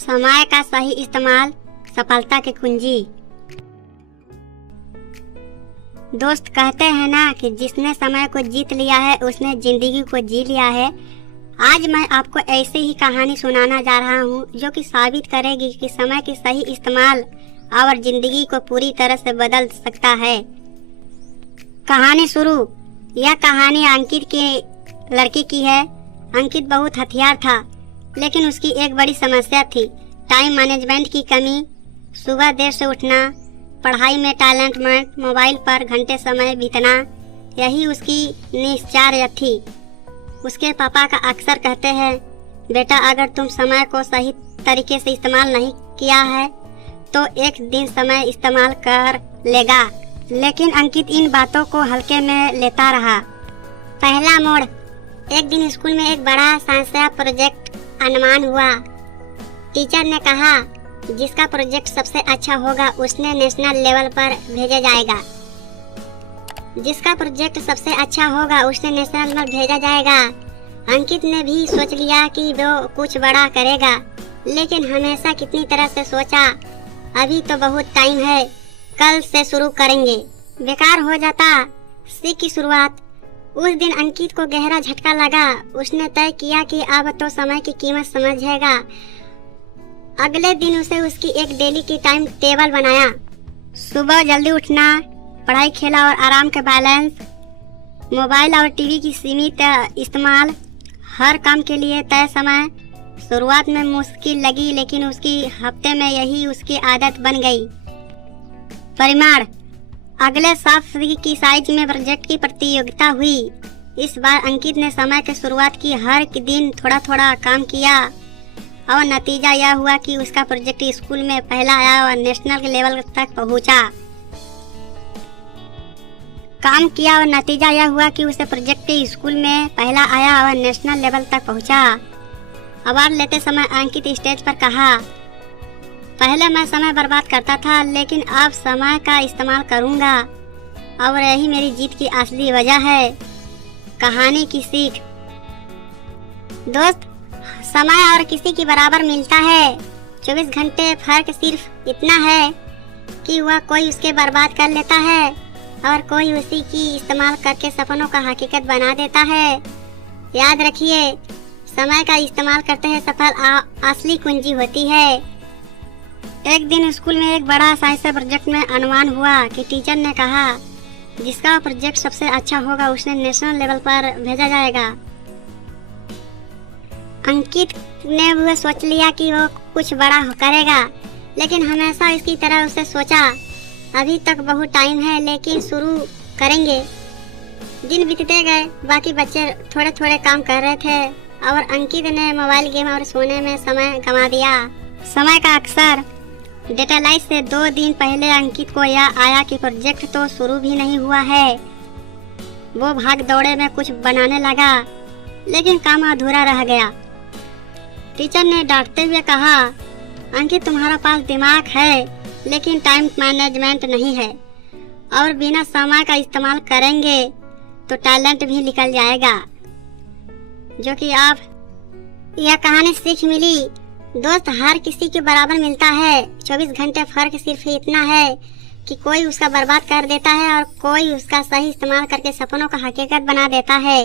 समय का सही इस्तेमाल सफलता की कुंजी। दोस्त कहते हैं ना कि जिसने समय को जीत लिया है उसने जिंदगी को जी लिया है। आज मैं आपको ऐसे ही कहानी सुनाना जा रहा हूँ जो कि साबित करेगी कि समय की सही इस्तेमाल और जिंदगी को पूरी तरह से बदल सकता है। कहानी शुरू। यह कहानी अंकित की लड़की की है। अंकित बहुत हथियार था, लेकिन उसकी एक बड़ी समस्या थी टाइम मैनेजमेंट की कमी। सुबह देर से उठना, पढ़ाई में टैलेंट में मोबाइल पर घंटे समय बीतना, यही उसकी निश्चर्या थी। उसके पापा का अक्सर कहते हैं, बेटा अगर तुम समय को सही तरीके से इस्तेमाल नहीं किया है तो एक दिन समय इस्तेमाल कर लेगा। लेकिन अंकित इन बातों को हल्के में लेता रहा। पहला मोड़। एक दिन स्कूल में एक बड़ा साइंस प्रोजेक्ट अनुमान हुआ। टीचर ने कहा जिसका प्रोजेक्ट सबसे अच्छा होगा उसने नेशनल लेवल पर भेजा जाएगा। जिसका प्रोजेक्ट सबसे अच्छा होगा उसने नेशनल लेवल भेजा जाएगा। अंकित ने भी सोच लिया कि वो कुछ बड़ा करेगा, लेकिन हमेशा कितनी तरह से सोचा, अभी तो बहुत टाइम है, कल से शुरू करेंगे। बेकार हो जाता सीख की शुरुआत। उस दिन अंकित को गहरा झटका लगा। उसने तय किया कि अब तो समय की कीमत समझेगा। अगले दिन उसे उसकी एक डेली की टाइम टेबल बनाया। सुबह जल्दी उठना, पढ़ाई खेला और आराम का बैलेंस, मोबाइल और टीवी की सीमित इस्तेमाल, हर काम के लिए तय समय। शुरुआत में मुश्किल लगी, लेकिन उसकी हफ्ते में यही उसकी आदत बन गई। परिमाण। अगले साल की साइज में प्रोजेक्ट की प्रतियोगिता हुई। इस बार अंकित ने समय की शुरुआत की, हर दिन थोड़ा थोड़ा काम किया और नतीजा यह हुआ कि उसका प्रोजेक्ट स्कूल में पहला आया और नेशनल लेवल तक पहुंचा। काम किया और नतीजा यह हुआ कि उसे प्रोजेक्ट स्कूल में पहला आया और नेशनल लेवल तक पहुंचा। अवार्ड लेते समय अंकित स्टेज पर कहा, पहले मैं समय बर्बाद करता था, लेकिन अब समय का इस्तेमाल करूंगा और यही मेरी जीत की असली वजह है। कहानी की सीख। दोस्त, समय और किसी के बराबर मिलता है। 24 घंटे, फर्क सिर्फ इतना है कि वह कोई उसके बर्बाद कर लेता है और कोई उसी की इस्तेमाल करके सपनों का हकीकत बना देता है। याद रखिए, समय का इस्तेमाल करते हैं सफल असली कुंजी होती है। एक दिन स्कूल में एक बड़ा साइंस प्रोजेक्ट में अनुमान हुआ कि टीचर ने कहा जिसका प्रोजेक्ट सबसे अच्छा होगा उसने नेशनल लेवल पर भेजा जाएगा। अंकित ने वह सोच लिया कि वो कुछ बड़ा करेगा, लेकिन हमेशा इसकी तरह उसे सोचा, अभी तक बहुत टाइम है, लेकिन शुरू करेंगे। दिन बीतते गए, बाकी बच्चे थोड़े थोड़े काम कर रहे थे और अंकित ने मोबाइल गेम और सोने में समय गंवा दिया। समय का अक्सर। डेडलाइन से 2 दिन पहले अंकित को यह आया कि प्रोजेक्ट तो शुरू भी नहीं हुआ है। वो भाग दौड़े में कुछ बनाने लगा, लेकिन काम अधूरा रह गया। टीचर ने डांटते हुए कहा, अंकित तुम्हारा पास दिमाग है, लेकिन टाइम मैनेजमेंट नहीं है और बिना समय का इस्तेमाल करेंगे तो टैलेंट भी निकल जाएगा। जो कि आप यह कहानी सीख मिली। दोस्त, हर किसी के बराबर मिलता है। 24 घंटे, फर्क सिर्फ इतना है कि कोई उसका बर्बाद कर देता है और कोई उसका सही इस्तेमाल करके सपनों का हकीकत बना देता है।